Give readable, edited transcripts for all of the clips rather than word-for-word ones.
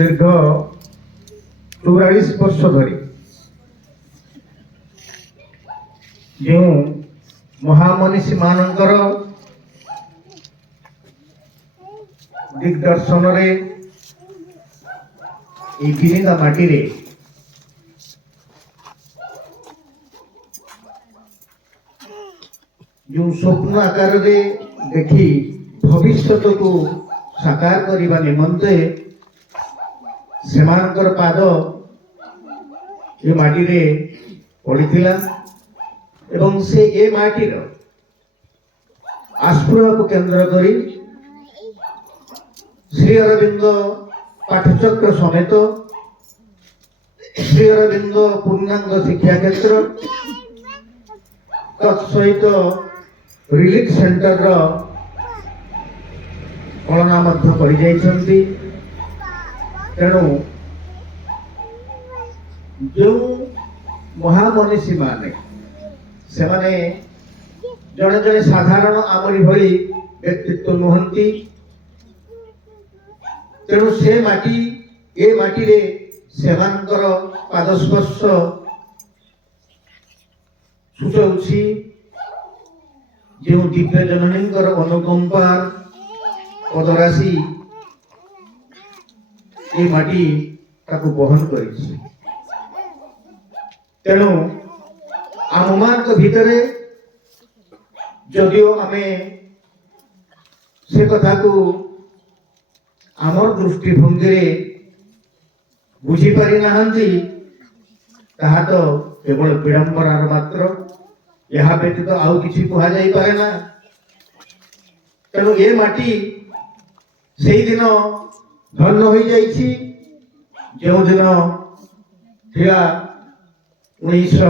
दीर्घ 44 वर्ष धरी जो महामनीषी मानकर दिग्दर्शन रे गिरिंदा माटी रे जो स्वप्न आकार रे देखी भविष्य को साकार करने निमंते सेमानकर पाद ये माटी रे पड़ीथिला एवं से ए माटीर आस्फुर को केंद्र करी श्री अरविंद पाठचक्र समेत श्री अरविंद पूर्णांग शिक्षा क्षेत्र तत्सहित रिलीफ सेंटर कलना कर तेणु जो महामनीषी माने से माने जड़े जड़े साधारण आमरी भली व्यक्तित्व नुहंती तेणु से माटी ए माटी रे सेमानकर पादस्पर्श सुचौछि जो दिव्य जननींकर अनुकंपार पदराशि ये माटी ताकू बहन करिछि तेणु आममान भितरे जदिओ आमे से कथा को आमर दृष्टिभंगी रे बुझी पारि नाहंती ताहा तो केवल विडंबनार मात्र यहाँ व्यतीत आउ किछि कुहा जाई पारे ना तेणु ए माटी सेही दिन धन्य हो जाइछि जो दिन थिला 1900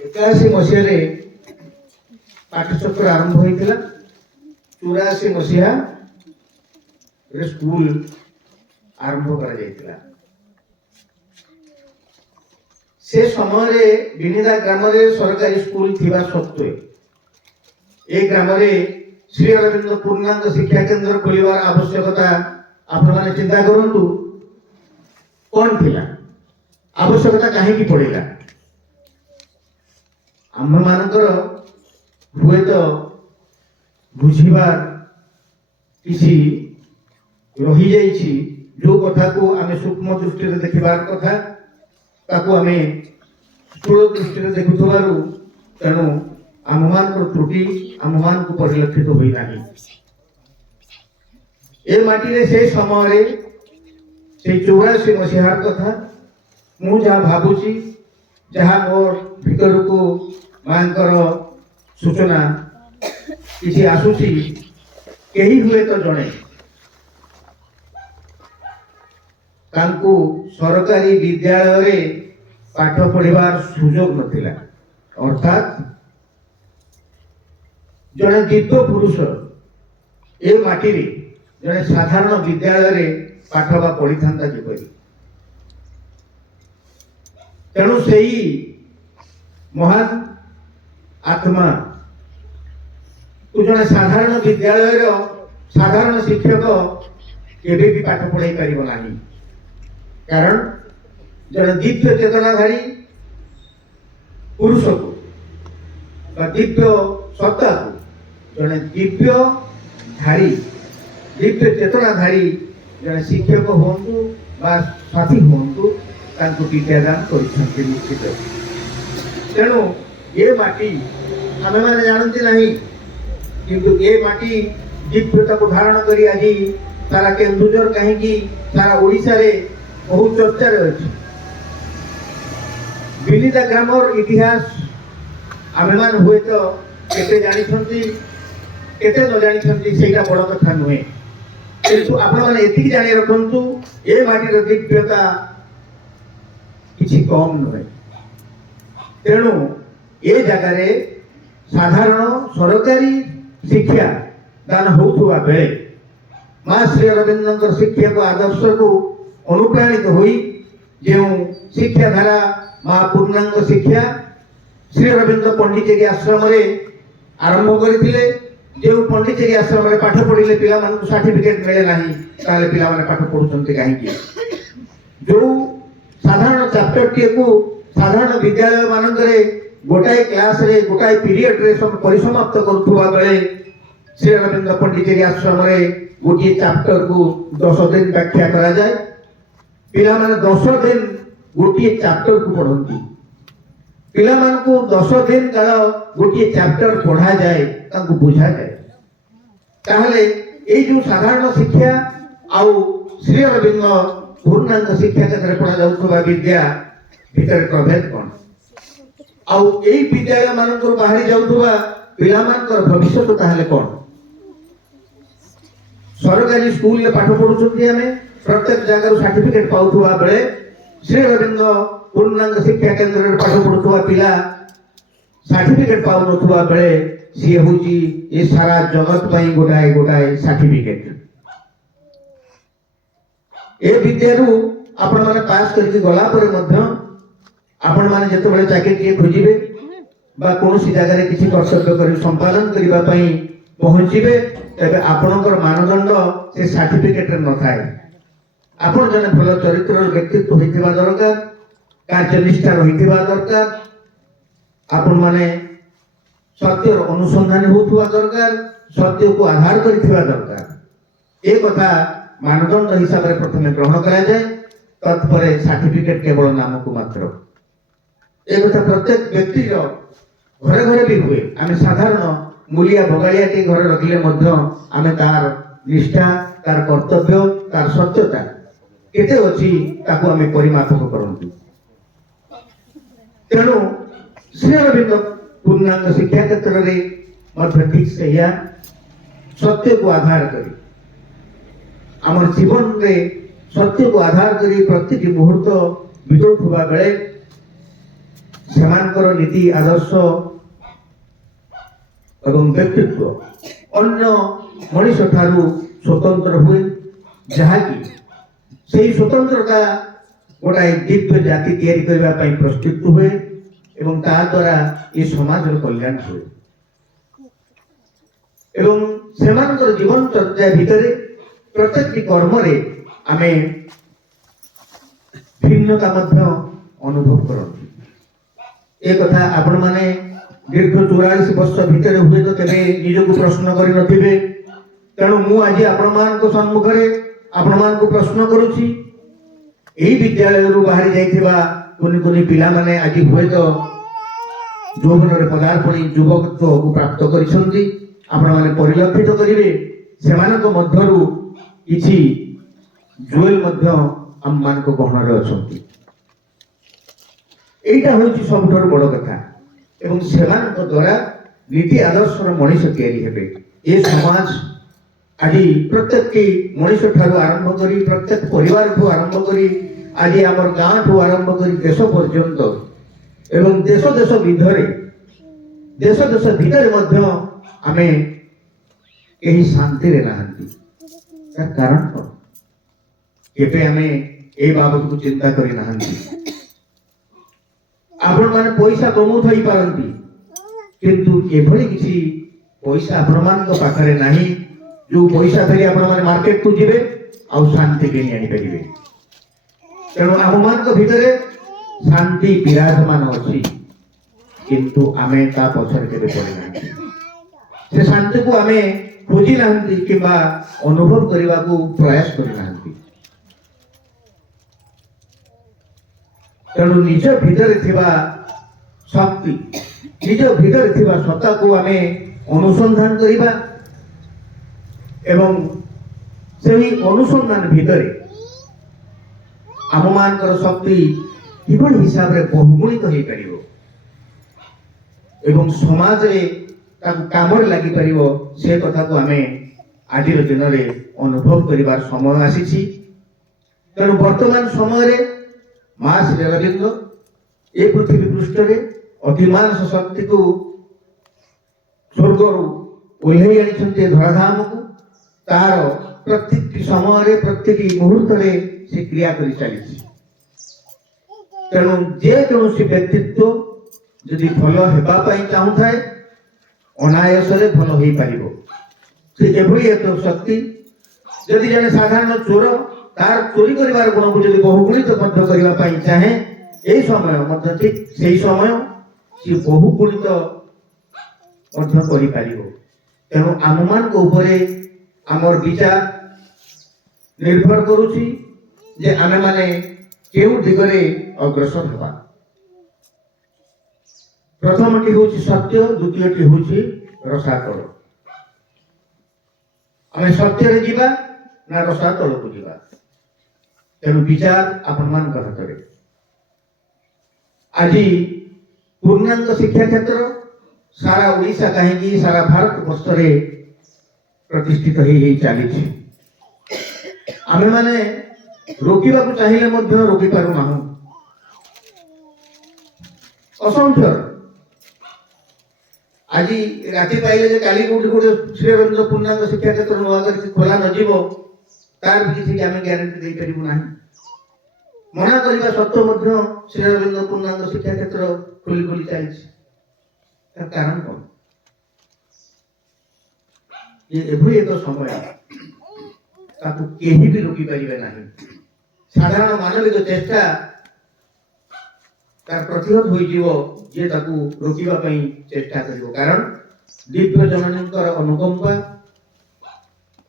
81 मसीह पाठचक्र आरंभ होता 84 मसीहा स्कूल आरंभ कर से समय बिनिदा ग्राम सरकारी स्कूल थिबा सत्वे ए ग्राम श्री अरविंद पूर्णांग शिक्षा केंद्र खोलिबार आवश्यकता आपण माने चिंता करंतु कौन थिला आवश्यकता कहीं पड़ेगा आम मानकर हुए तो बुझीबार किसी रही जाइछि जो कथा को आमे सूक्ष्म दृष्टि रे देखिबार कथा ताकू आमे स्थूल दृष्टि रे देखुथबारु तेणु आममान त्रुटि आममान को परिलक्षित होई नाही ए माटी रे से समय रे से 84 मसीहार कथा मु जहाँ भाबुची जहाँ मोर भीतर को मानकर सूचना किसी आसुची कहीं हुए तो जड़े तांकु सरकारी विद्यालय रे पाठ पढ़िबार सुजोग नथिला अर्थात जड़े दिव्य पुरुष ए माटी रे जड़े साधारण विद्यालय रे पाठ बा पढ़ी थांता जेपरि तेणु सेही महान आत्मा जड़े साधारण विद्यालय साधारण शिक्षक केबे भी पाठ पढ़ाई पारिब नाही कारण जड़े दिव्य चेतनाधारी पुरुष को दिव्य सत्ता को जड़े दिव्य धारी दिव्य चेतनाधारी जड़े शिक्षक हूँ बा साथी हूँ विद्यादान कर निश्चित तेणु ये माटी आमे माने जानती नहीं किंतु ये माटी दिव्यता को धारण करी आज सारा केन्दुझर कहीं सारा ओडिशा रे बहुत चर्चा रही बिनिदा ग्रामर इतिहास आमे मान हुए तो केते जानिछंती केते न जानिछंती सेटा बड़ कथा नुहे किंतु आपण माने एतिकी जानि रखंतु ए माटीर दिव्यता किछि कम नुहे तेणु ए जगार साधारण सरकारी शिक्षा ଦାନ ହେଉଥିବା ବେଳେ ମା ଶ୍ରୀ ଅରବିନ୍ଦଙ୍କର ଶିକ୍ଷାକୁ ଆଦର୍ଶକୁ ଅନୁପ୍ରାଣିତ ହୋଇ ଯେଉଁ ଶିକ୍ଷାଧାରା ମା ପୂର୍ଣ୍ଣାଙ୍ଗ ଶିକ୍ଷା ଶ୍ରୀ ଅରବିନ୍ଦ ପଣ୍ଡିଚେରୀ ଆଶ୍ରମରେ ଆରମ୍ଭ କରିଥିଲେ। ଯେଉଁ ପଣ୍ଡିଚେରୀ ଆଶ୍ରମରେ ପାଠ ପଢ଼ିଲେ ପିଲାମାନଙ୍କୁ ସାର୍ଟିଫିକେଟ୍ ମିଳେ ନାହିଁ, ତାହେଲେ ପିଲାମାନେ ପାଠ ପଢ଼ୁଛନ୍ତି କାହିଁକି? ଯେଉଁ ସାଧାରଣ ଚାପ୍ଟରଟିଏକୁ ସାଧାରଣ ବିଦ୍ୟାଳୟ ମାନଙ୍କରେ ଗୋଟାଏ କ୍ଲାସରେ ଗୋଟାଏ ପିରିୟଡରେ ପରିସମାପ୍ତ କରୁଥିବା ବେଳେ ଶ୍ରୀ ଅରବିନ୍ଦ ପଣ୍ଡିଚେରୀ ଆଶ୍ରମରେ ଗୋଟିଏ ଚାପ୍ଟରକୁ 10 ଦିନ ବ୍ୟାଖ୍ୟା କରାଯାଏ। ପିଲାମାନେ 10 ଦିନ ଗୋଟିଏ ଚାପ୍ଟରକୁ ପଢ଼ନ୍ତି। ପିଲାମାନଙ୍କୁ 10 ଦିନ କାଳ ଗୋଟିଏ ଚାପ୍ଟର ପଢ଼ାଯାଏ, ତାଙ୍କୁ ବୁଝାଯାଏ। ତାହେଲେ ଏଇ ଯେଉଁ ସାଧାରଣ ଶିକ୍ଷା ଆଉ ଶ୍ରୀ ଅରବିନ୍ଦ ପୂର୍ଣ୍ଣାଙ୍ଗ ଶିକ୍ଷା କ୍ଷେତ୍ରରେ ପଢ଼ାଯାଉଥିବା ବିଦ୍ୟା ଭିତରେ ପ୍ରଭେଦ କ'ଣ? ଆଉ ଏଇ ବିଦ୍ୟାଳୟ ମାନଙ୍କରୁ ବାହାରି ଯାଉଥିବା ପିଲାମାନଙ୍କର ଭବିଷ୍ୟତ ତାହେଲେ କ'ଣ? ସରକାରୀ ସ୍କୁଲରେ ପାଠ ପଢୁଛନ୍ତି, ଆମେ ପ୍ରତ୍ୟେକ ଜାଗାରୁ ସାର୍ଟିଫିକେଟ ପାଉଥିବା ବେଳେ ଶ୍ରୀ ଅରବିନ୍ଦ ପୂର୍ଣ୍ଣାଙ୍ଗ ଶିକ୍ଷା କେନ୍ଦ୍ରରେ ପାଠ ପଢୁଥିବା ପିଲା ସାର୍ଟିଫିକେଟ ପାଉନଥିବା ବେଳେ ସିଏ ହଉଛି ଏ ସାରା ଜଗତ ପାଇଁ ଗୋଟାଏ ଗୋଟାଏ ସାର୍ଟିଫିକେଟ। ଏ ବିଦ୍ୟାରୁ ଆପଣମାନେ ପାସ୍ କରିକି ଗଲା ପରେ ମଧ୍ୟ ଆପଣମାନେ ଯେତେବେଳେ ଚାକିରିଟିଏ ଖୋଜିବେ ବା କୌଣସି ଜାଗାରେ କିଛି କର୍ତ୍ତବ୍ୟ କରି ସମ୍ପାଦନ କରିବା ପାଇଁ ପହଞ୍ଚିବେ, ତେବେ ଆପଣଙ୍କର ମାନଦଣ୍ଡ ସେ ସାର୍ଟିଫିକେଟରେ ନଥାଏ। ଆପଣ ଜଣେ ଭଲ ଚରିତ୍ରର ବ୍ୟକ୍ତିତ୍ୱ ହୋଇଥିବା ଦରକାର, କାର୍ଯ୍ୟନିଷ୍ଠା ରହିଥିବା ଦରକାର, ଆପଣମାନେ ସତ୍ୟର ଅନୁସନ୍ଧାନୀ ହେଉଥିବା ଦରକାର, ସତ୍ୟକୁ ଆଧାର କରିଥିବା ଦରକାର। ଏ କଥା ମାନଦଣ୍ଡ ହିସାବରେ ପ୍ରଥମେ ଗ୍ରହଣ କରାଯାଏ, ତତ୍ପରେ ସାର୍ଟିଫିକେଟ କେବଳ ନାମକୁ ମାତ୍ର। ଏ କଥା ପ୍ରତ୍ୟେକ ବ୍ୟକ୍ତିର ଘରେ ଘରେ ବି ହୁଏ। ଆମେ ସାଧାରଣ ମୂଲିଆ ବଗାଳିଆଟି ଘରେ ରଖିଲେ ମଧ୍ୟ ଆମେ ତାର ନିଷ୍ଠା, ତାର କର୍ତ୍ତବ୍ୟ, ତାର ସତ୍ୟତା କେତେ ଅଛି ତାକୁ ଆମେ ପରିମାପକ କରନ୍ତୁ। ତେଣୁ ଶ୍ରୀ ଅରବିନ୍ଦ ପୂର୍ଣ୍ଣାଙ୍ଗ ଶିକ୍ଷା କ୍ଷେତ୍ରରେ ମଧ୍ୟ ଠିକ୍ ସେଇଆ, ସତ୍ୟକୁ ଆଧାର କରି ଆମର ଜୀବନରେ ସତ୍ୟକୁ ଆଧାର କରି ପ୍ରତିଟି ମୁହୂର୍ତ୍ତ ବିତାଉଥିବା ବେଳେ ସେମାନଙ୍କର ନୀତି ଆଦର୍ଶ ଏବଂ ବ୍ୟକ୍ତିତ୍ୱ ଅନ୍ୟ ମଣିଷ ଠାରୁ ସ୍ୱତନ୍ତ୍ର ହୁଏ, ଯାହାକି ସେହି ସ୍ୱତନ୍ତ୍ରତା ଗୋଟାଏ ଦିବ୍ୟ ଜାତି ତିଆରି କରିବା ପାଇଁ ପ୍ରସ୍ତୁତ ହୁଏ ଏବଂ ତା ଦ୍ୱାରା ଏ ସମାଜର କଲ୍ୟାଣ ହୁଏ। ଏବଂ ସେମାନଙ୍କର ଜୀବନ ଚର୍ଚ୍ଚା ଭିତରେ ପ୍ରତ୍ୟେକଟି କର୍ମରେ ଆମେ ଭିନ୍ନତା ମଧ୍ୟ ଅନୁଭବ କରନ୍ତି। ଏ କଥା ଆପଣମାନେ ଦୀର୍ଘ 44 ବର୍ଷ ଭିତରେ ହୁଏତ କେବେ ନିଜକୁ ପ୍ରଶ୍ନ କରିନଥିବେ। ତେଣୁ ମୁଁ ଆଜି ଆପଣମାନଙ୍କ ସମ୍ମୁଖରେ ଆପଣମାନଙ୍କୁ ପ୍ରଶ୍ନ କରୁଛି, ଏହି ବିଦ୍ୟାଳୟରୁ ବାହାରି ଯାଇଥିବା କୁନି କୁନି ପିଲାମାନେ ଆଜି ହୁଏତ ଯୌବନରେ ପଦାର୍ପଣୀ ଯୁବକତ୍ୱକୁ ପ୍ରାପ୍ତ କରିଛନ୍ତି। ଆପଣମାନେ ପରିଲକ୍ଷିତ କରିବେ ସେମାନଙ୍କ ମଧ୍ୟରୁ କିଛି ଜୁଏଲ ମଧ୍ୟ ଆମମାନଙ୍କ ଗହଣରେ ଅଛନ୍ତି। এইটা হচ্ছে ସବୁଠାରୁ বড় কথা এবং সেମାନଙ୍କ দ্বারা নীতি আদর্শর মଣିষ ତିଆରି ହେବେ। ଏ ସମାଜ ଆଜି ପ୍ରତ୍ୟେକଟି ମଣିଷ ଠାରୁ ଆରମ୍ଭ କରି ପ୍ରତ୍ୟେକ ପରିବାରଠୁ ଆରମ୍ଭ କରି ଆଜି ଆମର ଗାଁଠୁ ଆରମ୍ଭ କରି ଦେଶ ପର୍ଯ୍ୟନ୍ତ ଏବଂ ଦେଶ ଦେଶ ଭିତରେ ମଧ୍ୟ ଆମେ କେହି ଶାନ୍ତିରେ ନାହାନ୍ତି। ତାର କାରଣ କ'ଣ? କେବେ ଆମେ ଏ ବାବଦକୁ ଚିନ୍ତା କରି ନାହାନ୍ତି। ଆପଣମାନେ ପଇସା କମଉଥାଇ ପାରନ୍ତି, କିନ୍ତୁ ଏଭଳି କିଛି ପଇସା ଆପଣମାନଙ୍କ ପାଖରେ ନାହିଁ ଯୋଉ ପଇସା ଧରି ଆପଣମାନେ ମାର୍କେଟକୁ ଯିବେ ଆଉ ଶାନ୍ତି କିଣି ଆଣିପାରିବେ। ତେଣୁ ଆମମାନଙ୍କ ଭିତରେ ଶାନ୍ତି ବିରାଜମାନ ଅଛି, କିନ୍ତୁ ଆମେ ତା ପଛରେ କେବେ ପଡ଼ିନାହାନ୍ତି। ସେ ଶାନ୍ତିକୁ ଆମେ ଖୋଜି ନାହାନ୍ତି କିମ୍ବା ଅନୁଭବ କରିବାକୁ ପ୍ରୟାସ କରିନାହାନ୍ତି। ତେଣୁ ନିଜ ଭିତରେ ଥିବା ଶକ୍ତି, ନିଜ ଭିତରେ ଥିବା ସତ୍ତାକୁ ଆମେ ଅନୁସନ୍ଧାନ କରିବା ଏବଂ ସେହି ଅନୁସନ୍ଧାନ ଭିତରେ ଆମମାନଙ୍କର ଶକ୍ତି କିଭଳି ହିସାବରେ ବହୁଗୁଣିତ ହେଇପାରିବ ଏବଂ ସମାଜରେ ତାକୁ କାମରେ ଲାଗିପାରିବ, ସେ କଥାକୁ ଆମେ ଆଜିର ଦିନରେ ଅନୁଭବ କରିବାର ସମୟ ଆସିଛି। ତେଣୁ ବର୍ତ୍ତମାନ ସମୟରେ ମା ଶ୍ରୀ ଅରବିନ୍ଦ ଏ ପୃଥିବୀ ପୃଷ୍ଠରେ ଅଧିକାଂଶ ଶକ୍ତିକୁ ସ୍ୱର୍ଗରୁ ओल्है आनिछन्ति धराधाम को तार प्रत्येक समय प्रत्येक मुहूर्त से क्रिया कर चली तेणु जेकोसी व्यक्तित्व जदि भल होगापी चाहूए अनायास भल हो पार एभली एक शक्ति जदि जन साधारण चोर तार चोरी कर गुण को जब बहुगुणित करने चाहे यही समय ठीक से समय सी बहुगुणित तेणु आम मान आमर विचार निर्भर करुछि जे आमे माने केउ दिगरे अग्रसर होगा। प्रथमटी हूँ सत्य द्वितीयटी हूँ रसातल आम सत्य जीवा ना रसातल को जीवा तेणु विचार आपण मान हाथ आज पूर्णांग शिक्षा क्षेत्र सारा ओडिशा कहीं सारा भारत वर्ष प्रतिष्ठित हो चली आमे माने रोकवा चाहिए रोकी पारना असंख्य आज राति पाइले काली कोठी गोटे श्रीरंद्र पूर्णांग शिक्षा क्षेत्र नुआ कर खोला नजीब तार भी किसी आम ग्यारंटी दे पारू ना मना करने सत्व श्रीरंद्र पूर्णांग शिक्षा क्षेत्र खोली खोली चलती कारण कौन ये एभली एक समय ताकू केही भी रोकी पारिबे नाही साधारण मानविक चेष्टा तार प्रतिहत हो जीवो जे ताकू रोकिबा पई चेष्टा करिवो कारण दिव्य जननींकर अनुकंपा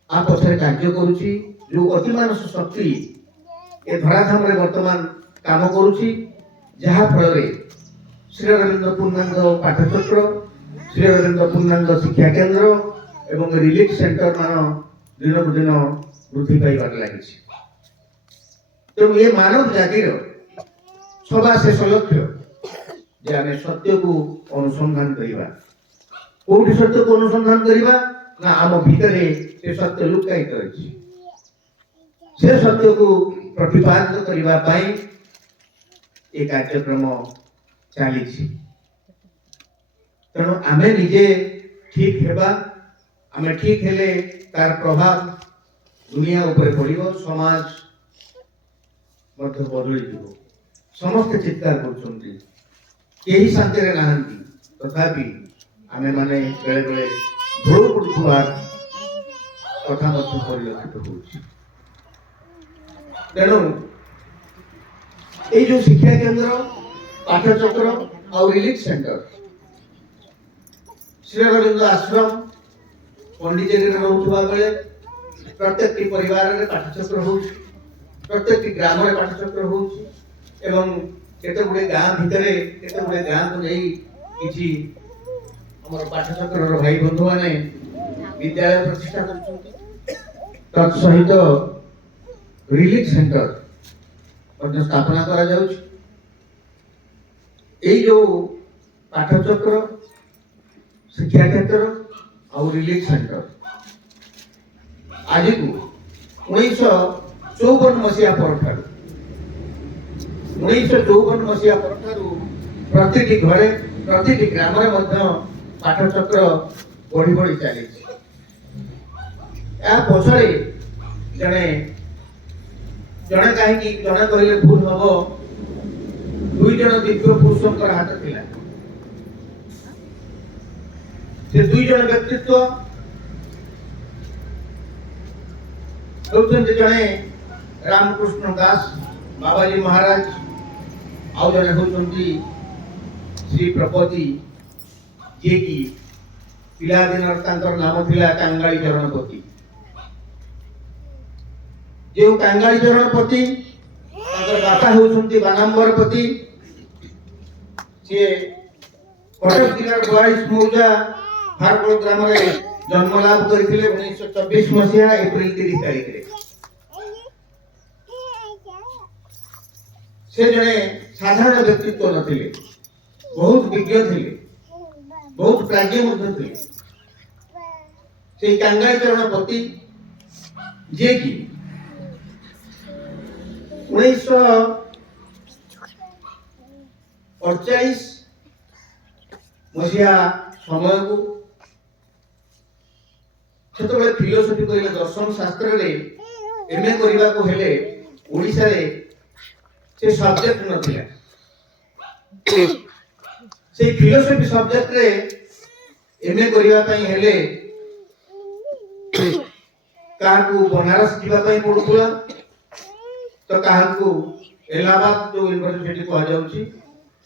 आ पछरे कार्य करूची जो अतिमानस शक्ति ए धराधाम रे वर्तमान काम करूची जहा फल रे श्री रविंद्र पूर्णांग पाठचक्र श्री रविंद्र पूर्णांग शिक्षा केंद्र एवं रिलीफ सेंटर मान दिन को दिन वृद्धि पाइबार लगी तेणु ये मानव जातिर सभा शेष लक्ष्य जे आम सत्य को अनुसंधान करवा कौटी सत्य को अनुसंधान करवा ना आम भितर से सत्य लुकायित रही से सत्य को प्रतिपादित करने ये कार्यक्रम चली तेणु आम निजे ठीक हेबा आम ठीक हेले तार प्रभाव दुनिया ऊपर पड़ो समाज बदल समस्त चित्कार कर शांति नहांती तथापि आमे माने बेले बेले धूल पड़ुवार कथा परिलक्षित हो तेणु ये जो शिक्षा केंद्र पाठचक्र और रिलीफ सेंटर श्री रविंद्र आश्रम पंडिचेरी रोकवा बेले प्रत्येक परिवार में पाठचक्र हो प्रत्येक ग्राम में पाठचक्र हो एवं केते गुडे गाँ भितर केते गुडे गाँ को नहीं किसी हमर पाठचक्र भाई बंधु माने विद्यालय प्रतिष्ठा कर तत्सहित रिलीफ सेंटर स्थापना करा जाउछ एई जो पाठचक्र शिक्षा क्षेत्र और रिलीफ सेंटर आज को 1954 मसीहा पर 1954 मसीहा पर प्रति घरे प्रति ग्राम पाठचक्र बढ़ी बढ़ी चली पछरे जड़े जड़े कहीं जड़े कहले भूल हम दुई जन दिव्य पुरुषों हाथ थिला से दुई जन व्यक्तित्व होउछन्ति जड़े रामकृष्ण दास बाबाजी महाराज आउ जड़े होउछन्ति श्री प्रपति जे की पिलादिन नाम थिला कांगाली चरणपति जो कांगाली चरणपति बापा होउछन्ति बानाम्बरपति से कटक जिलार 42 मौजा हारकोल ग्राम में जन्म लाभ करते 1924 मसीहा एप्रिल 30 तारीख रे से जड़े साधारण व्यक्तित्व नथिले बहुत विज्ञ थिले बहुत प्राज्ञ मध्य थिले से कांगाली चरणपति जे की 1948 मसीहा समय को ସେତେବେଳେ ଫିଲୋସଫି କହିଲେ ଦର୍ଶନ ଶାସ୍ତ୍ରରେ ଏମଏ କରିବାକୁ ହେଲେ ଓଡ଼ିଶାରେ ସେ ସବଜେକ୍ଟ ନଥିଲା। ସେଇ ଫିଲୋସଫି ସବଜେକ୍ଟରେ ଏମଏ କରିବା ପାଇଁ ହେଲେ କାହାକୁ ବନାରସ ଯିବା ପାଇଁ ପଡୁଥିଲା, ତ କାହାକୁ ଏଲାହାବାଦ ଯୋଉ ୟୁନିଭର୍ସିଟି କୁହାଯାଉଛି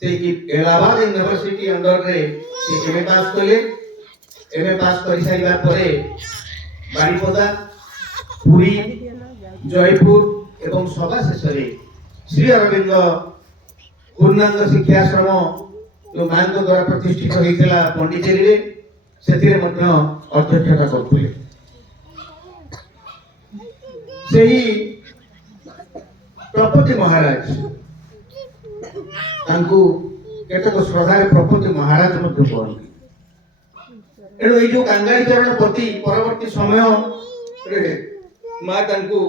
ସେଇ ଏଲାହାବାଦ ୟୁନିଭର୍ସିଟି ଅଣ୍ଡରରେ ସେ ଏମଏ ପାସ୍ କଲେ। ଏମଏ ପାସ୍ କରିସାରିବା ପରେ ବାରିପଦା, ପୁରୀ, ଜୟପୁର ଏବଂ ସଭା ଶେଷରେ ଶ୍ରୀ ଅରବିନ୍ଦ ପୂର୍ଣ୍ଣାଙ୍ଗ ଶିକ୍ଷାଶ୍ରମ ଯୋଉ ମାଙ୍କ ଦ୍ୱାରା ପ୍ରତିଷ୍ଠିତ ହେଇଥିଲା ପଣ୍ଡିଚେରୀରେ, ସେଥିରେ ମଧ୍ୟ ଅଧ୍ୟକ୍ଷତା କରୁଥିଲେ। ସେହି ପ୍ରପତି ମହାରାଜ, ତାଙ୍କୁ କେତେକ ଶ୍ରଦ୍ଧାରେ ପ୍ରପତି ମହାରାଜ ମଧ୍ୟ କୁହନ୍ତି। ଏଣୁ ଏଇ ଯୋଉ କାଙ୍ଗାଳି ଚରଣ ପତି ପରବର୍ତ୍ତୀ ସମୟରେ ମା ତାଙ୍କୁ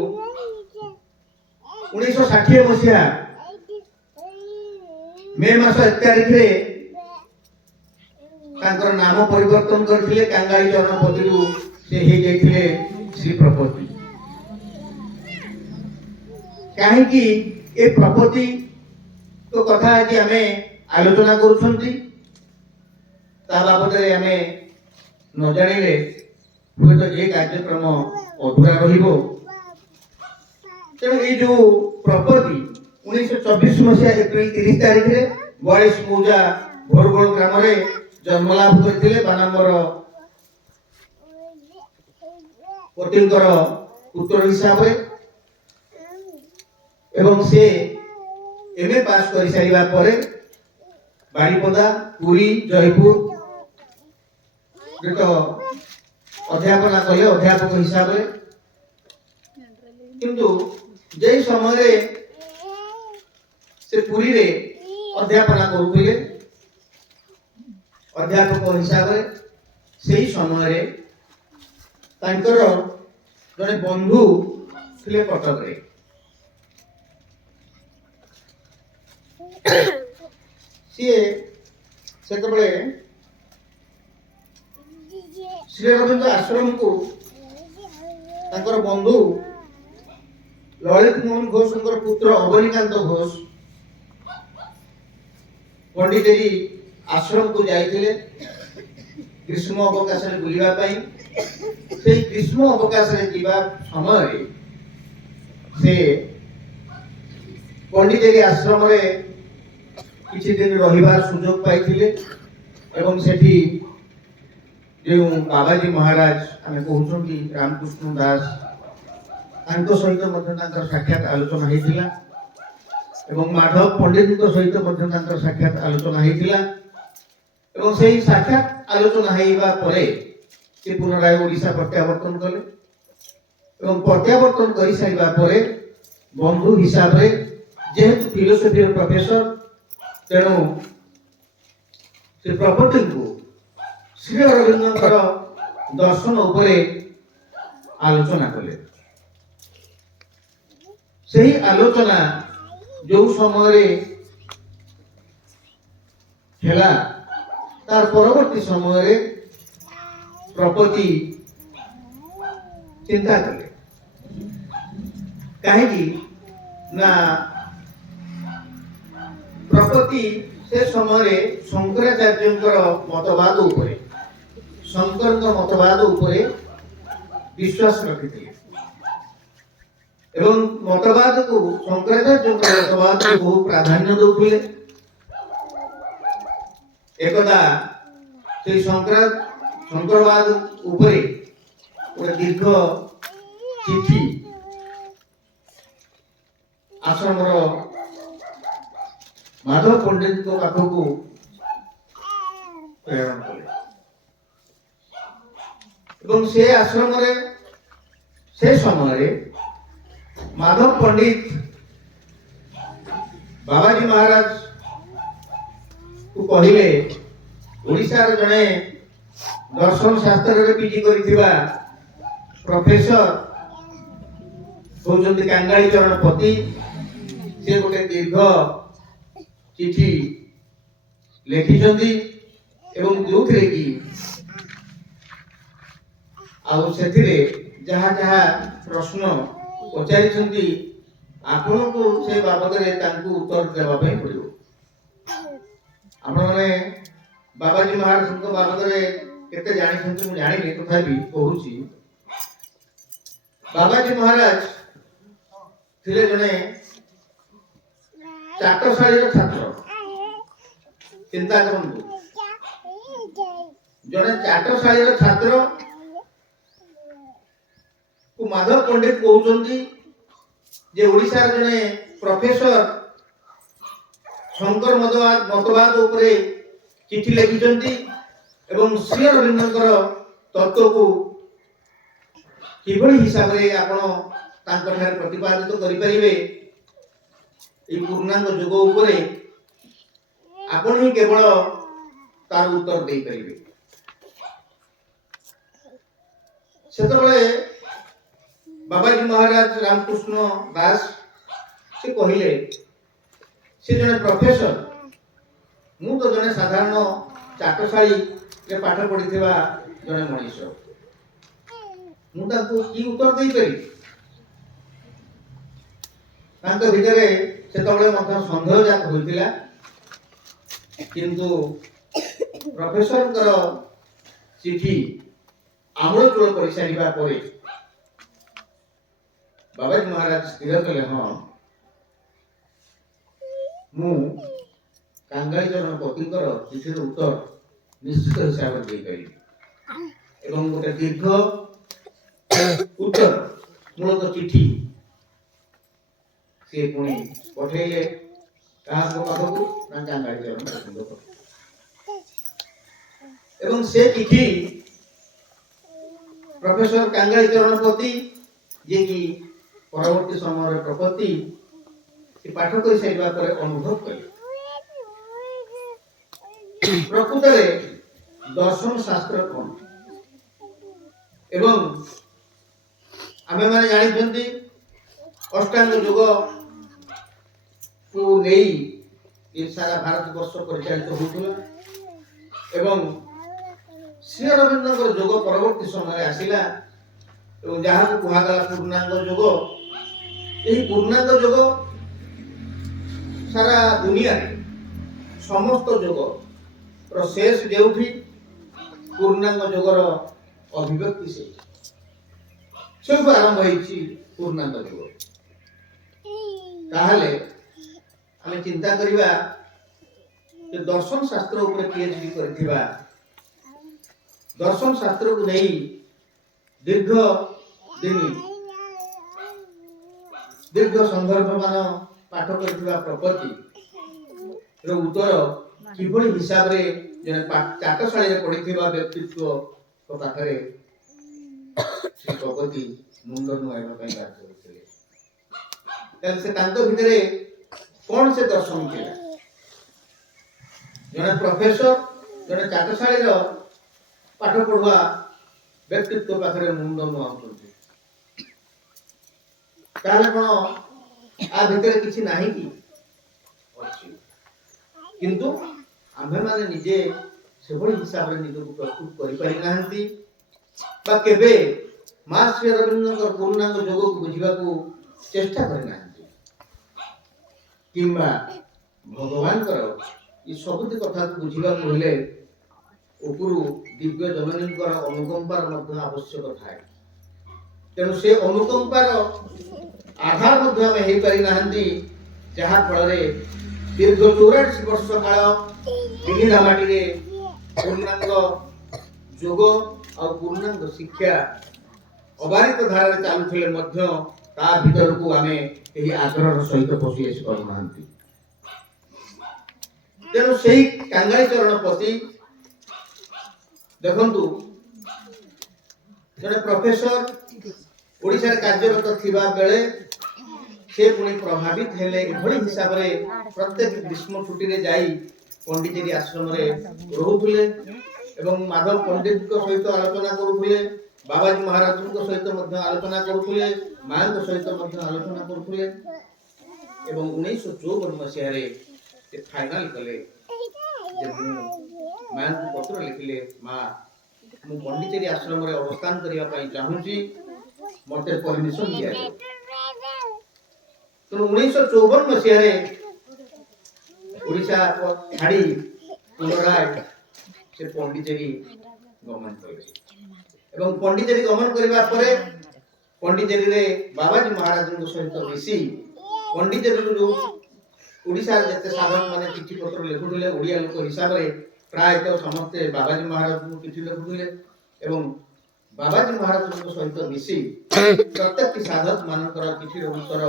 1960 ମସିହା ମେ ମାସ 1 ତାରିଖରେ ତାଙ୍କର ନାମ ପରିବର୍ତ୍ତନ କରିଥିଲେ। କାଙ୍ଗାଳି ଚରଣ ପତିରୁ ସେ ହେଇଯାଇଥିଲେ ଶ୍ରୀ ପ୍ରପତି। କାହିଁକି ଏ ପ୍ରପତି କଥା ଆଜି ଆମେ ଆଲୋଚନା କରୁଛନ୍ତି, ତା ବାବଦରେ ଆମେ ନ ଜାଣିଲେ ହୁଏତ ଏ କାର୍ଯ୍ୟକ୍ରମ ଅଧୁରା ରହିବ। ତେଣୁ ଏଇ ଯୋଉ ପ୍ରପତି 1924 ମସିହା ଏପ୍ରିଲ 30 ତାରିଖରେ 42 ମୌଜା ଭୋରଗୋଳ ଗ୍ରାମରେ ଜନ୍ମଲାଭ କରିଥିଲେ ବାନାମ୍ବର ପତିଙ୍କର ପୁତ୍ର ହିସାବରେ। ଏବଂ ସେ ଏମଏ ପାସ୍ କରିସାରିବା ପରେ ବାରିପଦା, ପୁରୀ, ଜୟପୁର ଅଧ୍ୟାପନା କଲେ ଅଧ୍ୟାପକ ହିସାବରେ। କିନ୍ତୁ ଯେ ସମୟରେ ସେ ପୁରୀରେ ଅଧ୍ୟାପନା କରୁଥିଲେ ଅଧ୍ୟାପକ ହିସାବରେ, ସେହି ସମୟରେ ତାଙ୍କର ଜଣେ ବନ୍ଧୁ ଥିଲେ କଟକରେ। ସିଏ ସେତେବେଳେ ଶ୍ରୀ ଅରବିନ୍ଦ ଆଶ୍ରମକୁ ତାଙ୍କର ବନ୍ଧୁ ଲଳିତ ମୋହନ ଘୋଷଙ୍କର ପୁତ୍ର ଅବନୀକାନ୍ତ ଘୋଷ ପଣ୍ଡିଚେରୀ ଆଶ୍ରମକୁ ଯାଇଥିଲେ ଗ୍ରୀଷ୍ମ ଅବକାଶରେ ବୁଲିବା ପାଇଁ। ସେଇ ଗ୍ରୀଷ୍ମ ଅବକାଶରେ ଯିବା ସମୟରେ ସେ ପଣ୍ଡିଚେରୀ ଆଶ୍ରମରେ କିଛି ଦିନ ରହିବାର ସୁଯୋଗ ପାଇଥିଲେ ଏବଂ ସେଠି ଯେଉଁ ବାବାଜୀ ମହାରାଜ ଆମେ କହୁଛନ୍ତି ରାମକୃଷ୍ଣ ଦାସ, ତାଙ୍କ ସହିତ ମଧ୍ୟ ତାଙ୍କର ସାକ୍ଷାତ ଆଲୋଚନା ହେଇଥିଲା ଏବଂ ମାଧବ ପଣ୍ଡିତଙ୍କ ସହିତ ମଧ୍ୟ ତାଙ୍କର ସାକ୍ଷାତ ଆଲୋଚନା ହେଇଥିଲା। ଏବଂ ସେହି ସାକ୍ଷାତ ଆଲୋଚନା ହେଇବା ପରେ ସେ ପୁନରାୟ ଓଡ଼ିଶା ପ୍ରତ୍ୟାବର୍ତ୍ତନ କଲେ ଏବଂ ପ୍ରତ୍ୟାବର୍ତ୍ତନ କରିସାରିବା ପରେ ବନ୍ଧୁ ହିସାବରେ ଯେହେତୁ ଫିଲୋସଫିର ପ୍ରଫେସର, ତେଣୁ ସେ ପ୍ରପତିଙ୍କୁ ଶ୍ରୀ ଅରବିନ୍ଦଙ୍କର ଦର୍ଶନ ଉପରେ ଆଲୋଚନା କଲେ। ସେହି ଆଲୋଚନା ଯୋଉ ସମୟରେ ହେଲା, ତାର ପରବର୍ତ୍ତୀ ସମୟରେ ପ୍ରପତି ଚିନ୍ତା କଲେ। କାହିଁକି ନା ପ୍ରପତି ସେ ସମୟରେ ଶଙ୍କରାଚାର୍ଯ୍ୟଙ୍କର ମତବାଦ ଉପରେ, ଶଙ୍କରଙ୍କ ମତବାଦ ଉପରେ ବିଶ୍ୱାସ ରଖିଥିଲେ ଏବଂ ମତବାଦକୁ ଶଙ୍କରାଚାର୍ଯ୍ୟଙ୍କ ମତବାଦକୁ ବହୁ ପ୍ରାଧାନ୍ୟ ଦେଉଥିଲେ। एकदा से शंकरवाद उपरे गोटे दीर्घ चिठी आश्रम माधव पंडित पाखक प्रेरण कले से आश्रम से समय माधव पंडित बाबाजी महाराज को कहले ओडिशा रे जने दर्शन शास्त्र रे पीजी करिथिबा प्रोफेसर होजंती कांगाळी चरण पति से गोटे दीर्घ चिठी लिखिछंती एवं जोथिरे कि ଆଉ ସେଥିରେ ଯାହା ଯାହା ପ୍ରଶ୍ନ ପଚାରିଛନ୍ତି ଆପଣଙ୍କୁ ସେ ବାବଦରେ ତାଙ୍କୁ ଉତ୍ତର ଦେବା ପାଇଁ ପଡ଼ିବ। ଆପଣମାନେ ବାବାଜୀ ମହାରାଜଙ୍କ ବାବଦରେ କେତେ ଜାଣିଛନ୍ତି ମୁଁ ଜାଣିନି, ତଥାପି କହୁଛି। ବାବାଜୀ ମହାରାଜ ଥିଲେ ଜଣେ ଚାଟଶାଳୀର ଛାତ୍ର। ଚିନ୍ତା କରନ୍ତୁ, ଜଣେ ଚାଟଶାଳୀର ଛାତ୍ର କୁ ମାଧବ ପଣ୍ଡିତ କହୁଛନ୍ତି ଯେ ଓଡ଼ିଶାର ଜଣେ ପ୍ରଫେସର ଶଙ୍କର ମତବାଦ ଉପରେ ଚିଠି ଲେଖିଛନ୍ତି ଏବଂ ଶ୍ରୀ ଅରବିନ୍ଦଙ୍କର ତତ୍ତ୍ୱକୁ କିଭଳି ହିସାବରେ ଆପଣ ତାଙ୍କଠାରେ ପ୍ରତିପାଦିତ କରିପାରିବେ, ଏହି ପୂର୍ଣ୍ଣାଙ୍ଗ ଯୋଗ ଉପରେ ଆପଣ ହିଁ କେବଳ ତାର ଉତ୍ତର ଦେଇପାରିବେ। ସେତେବେଳେ ବାବାଜୀ ମହାରାଜ ରାମକୃଷ୍ଣ ଦାସ ସେ କହିଲେ, ସେ ଜଣେ ପ୍ରଫେସର, ମୁଁ ତ ଜଣେ ସାଧାରଣ ଚାଟଶାଳୀରେ ପାଠ ପଢିଥିବା ଜଣେ ମଣିଷ, ମୁଁ ତାଙ୍କୁ କି ଉତ୍ତର ଦେଇପାରିବି? ତାଙ୍କ ଭିତରେ ସେତେବେଳେ ମଧ୍ୟ ସନ୍ଦେହ ଜାତ ହୋଇଥିଲା, କିନ୍ତୁ ପ୍ରଫେସରଙ୍କର ଚିଠି ଆମୂଳଚୂଳ କରିସାରିବା ପରେ ବାବାଜୀ ମହାରାଜ ସ୍ଥିର କଲେ, ହଁ ମୁଁ କାଙ୍ଗାଳିଚରଣ ପତିଙ୍କର ଚିଠିର ଉତ୍ତର ନିଶ୍ଚିତ ହିସାବରେ ଦେଇପାରିବି। ଏବଂ ଗୋଟେ ଦୀର୍ଘ ଉତ୍ତର ମୂଳକ ଚିଠି ସେ ପୁଣି ପଠେଇଲେ କାହାଙ୍କ ପାଖକୁ, ନା କାଙ୍ଗାଳିଚରଣ ପତିଙ୍କ ପାଖକୁ। ଏବଂ ସେ ଚିଠି ପ୍ରଫେସର କାଙ୍ଗାଳିଚରଣ ପତି, ଯିଏକି ପରବର୍ତ୍ତୀ ସମୟରେ ପ୍ରପତି, ସେ ପାଠ କରି ସାରିବା ପରେ ଅନୁଭବ କଲେ ପ୍ରକୃତରେ ଦର୍ଶନ ଶାସ୍ତ୍ର କଣ। ଏବଂ ଆମେମାନେ ଜାଣିଛନ୍ତି ଅଷ୍ଟାଙ୍ଗ ଯୋଗ କୁ ନେଇ ଏ ସାରା ଭାରତ ବର୍ଷ ପରିଚାଳିତ ହେଉଥିଲା ଏବଂ ଶ୍ରୀ ଅରବିନ୍ଦଙ୍କର ଯୋଗ ପରବର୍ତ୍ତୀ ସମୟରେ ଆସିଲା ଏବଂ ଯାହାକୁ କୁହାଗଲା ପୂର୍ଣ୍ଣାଙ୍ଗ ଯୋଗ। ଏହି ପୂର୍ଣ୍ଣାଙ୍ଗ ଯୋଗ ସାରା ଦୁନିଆରେ ସମସ୍ତ ଯୋଗର ଶେଷ ଯେଉଁଠି, ପୂର୍ଣ୍ଣାଙ୍ଗ ଯୋଗର ଅଭିବ୍ୟକ୍ତି ସେଇଠୁ ଆରମ୍ଭ ହେଇଛି ପୂର୍ଣ୍ଣାଙ୍ଗ ଯୋଗ। ତାହେଲେ ଆମେ ଚିନ୍ତା କରିବା ଯେ ଦର୍ଶନ ଶାସ୍ତ୍ର ଉପରେ ପିଏଚଡି କରିଥିବା, ଦର୍ଶନ ଶାସ୍ତ୍ରକୁ ନେଇ ଦୀର୍ଘ ସନ୍ଦର୍ଭମାନ ପାଠ କରିଥିବା ପ୍ରପତି ର ଉତ୍ତର କିଭଳି ହିସାବରେ ଜଣେ ଚାଟଶାଳୀରେ ପଢିଥିବା ବ୍ୟକ୍ତିତ୍ୱ ପାଖରେ ଶ୍ରୀ ପ୍ରପତି ମୁଣ୍ଡ ନୁଆଇବା ପାଇଁ ବାଧ୍ୟ ହୋଇଥିଲେ। ତାହେଲେ ସେ ତାଙ୍କ ଭିତରେ କଣ ସେ ଦର୍ଶନ ଥିଲା? ଜଣେ ପ୍ରଫେସର, ଜଣେ ଚାଟଶାଳୀର ପାଠ ପଢୁଆ ବ୍ୟକ୍ତିତ୍ୱ ପାଖରେ ମୁଣ୍ଡ ନୁଆଉଛନ୍ତି, ତାହେଲେ କଣ ଆ ଭିତରେ କିଛି ନାହିଁ କି? ଅଛି। କିନ୍ତୁ ଆମ୍ଭେମାନେ ନିଜେ ସେଭଳି ହିସାବରେ ନିଜକୁ ପ୍ରସ୍ତୁତ କରିପାରି ନାହାନ୍ତି ବା କେବେ ମା ଶ୍ରୀ ଅରବିନ୍ଦଙ୍କର ପୂର୍ଣ୍ଣାଙ୍ଗ ଯୋଗକୁ ବୁଝିବାକୁ ଚେଷ୍ଟା କରିନାହାନ୍ତି, କିମ୍ବା ଭଗବାନଙ୍କର ଏ ସବୁଟି କଥାକୁ ବୁଝିବାକୁ ହେଲେ ଉପରୁ ଦିବ୍ୟ ଜନନୀଙ୍କର ଅନୁକମ୍ପାର ମଧ୍ୟ ଆବଶ୍ୟକ ଥାଏ। ତେଣୁ ସେ ଅନୁକମ୍ପାର ଆଧାର ମଧ୍ୟ ଆମେ ହେଇପାରି ନାହାନ୍ତି, ଯାହା ଫଳରେ ଦୀର୍ଘ 84 ବର୍ଷ କାଳ ବିନିଧା ମାଟିରେ ପୂର୍ଣ୍ଣାଙ୍ଗ ଯୋଗ ଆଉ ପୂର୍ଣ୍ଣାଙ୍ଗ ଶିକ୍ଷା ଅବାରିତ ଧାରାରେ ଚାଲୁଥିଲେ ମଧ୍ୟ ତା ଭିତରକୁ ଆମେ ଏହି ଆଗ୍ରହର ସହିତ ପଶି ଆସି ପାରୁନାହାନ୍ତି। ତେଣୁ ସେହି କାଙ୍ଗାଳିଚରଣ ପତି ଦେଖନ୍ତୁ, ଜଣେ ପ୍ରଫେସର ଓଡ଼ିଶାରେ କାର୍ଯ୍ୟରତ ଥିବା ବେଳେ ସେ ପୁଣି ପ୍ରଭାବିତ ହେଲେ ଏଭଳି ହିସାବରେ ପ୍ରତ୍ୟେକ ଗ୍ରୀଷ୍ମ ଛୁଟିରେ ଯାଇ ପଣ୍ଡିଚେରୀ ଆଶ୍ରମରେ ରହୁଥିଲେ ଏବଂ ମାଧବ ପଣ୍ଡିତଙ୍କ ସହିତ ଆଲୋଚନା କରୁଥିଲେ, ବାବାଜୀ ମହାରାଜଙ୍କ ସହିତ ମଧ୍ୟ ଆଲୋଚନା କରୁଥିଲେ, ମାଙ୍କ ସହିତ ମଧ୍ୟ ଆଲୋଚନା କରୁଥିଲେ ଏବଂ 1954 ମସିହାରେ ସେ ଫାଇନାଲ କଲେ ଯେ ମୁଁ ମାଙ୍କୁ ପତ୍ର ଲେଖିଲେ, ମା ମୁଁ ପଣ୍ଡିଚେରୀ ଆଶ୍ରମରେ ଅବସ୍ଥାନ କରିବା ପାଇଁ ଚାହୁଁଛି, ମୋତେ ପରମିଶନ ଦିଆଯାଉ। ତେଣୁ 1954 ମସିହାରେ ଓଡ଼ିଶା ଛାଡ଼ି ପୁନରାୟ ସେ ପଣ୍ଡିଚେରୀ ଗମନ କଲେ ଏବଂ ପଣ୍ଡିଚେରୀ ଗମନ କରିବା ପରେ ପଣ୍ଡିଚେରୀରେ ବାବାଜୀ ମହାରାଜଙ୍କ ସହିତ ମିଶି ପଣ୍ଡିଚେରୀରୁ ଯେଉଁ ଓଡ଼ିଶାରେ ଯେତେ ସାଧକ ମାନେ ଚିଠି ପତ୍ର ଲେଖୁଥିଲେ ଓଡ଼ିଆ ଲୋକ ହିସାବରେ ପ୍ରାୟତଃ ସମସ୍ତେ ବାବାଜୀ ମହାରାଜଙ୍କୁ ଚିଠି ଲେଖୁଥିଲେ ଏବଂ ବାବାଜୀ ମହାରାଜଙ୍କ ସହିତ ମିଶି ପ୍ରତ୍ୟେକଟି ସାଧକ ମାନଙ୍କର ଚିଠିର ଉତ୍ତର